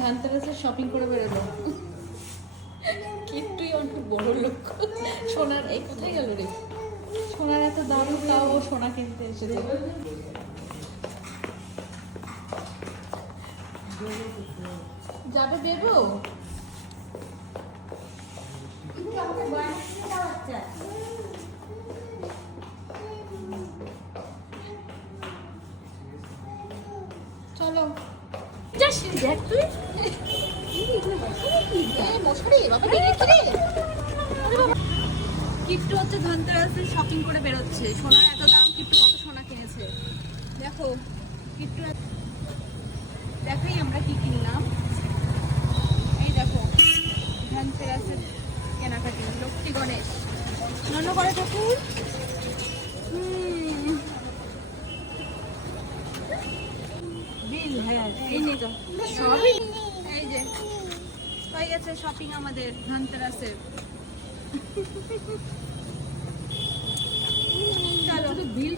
ধানতেরাসের shopping করে বেরোলো। কিট্টুই অনেক বড় লোক। সোনার এই কোথায় গেল রে? সোনার এত দারুণ, তাও ও সোনা কিনতে এসেছে। যাবে দেবো? চলো যাস দেখ তুই। কিট্টু হচ্ছে ধনতেরাসের শপিং করে বেরোচ্ছে। সোনার এত দাম, কিট্টু কত সোনা কিনেছে দেখো। কিট্টু দেখাই আমরা কি কিনলাম। এই দেখো ধনতেরাসের কেনাকাটি। লক্ষ্মী গণেশ নন্য করে ঠাকুর। বিল হ্যাঁ এই নিয়ে তো সবই। এই যে হয়ে গেছে শপিং আমাদের ধনতেরাসের। চলো বিল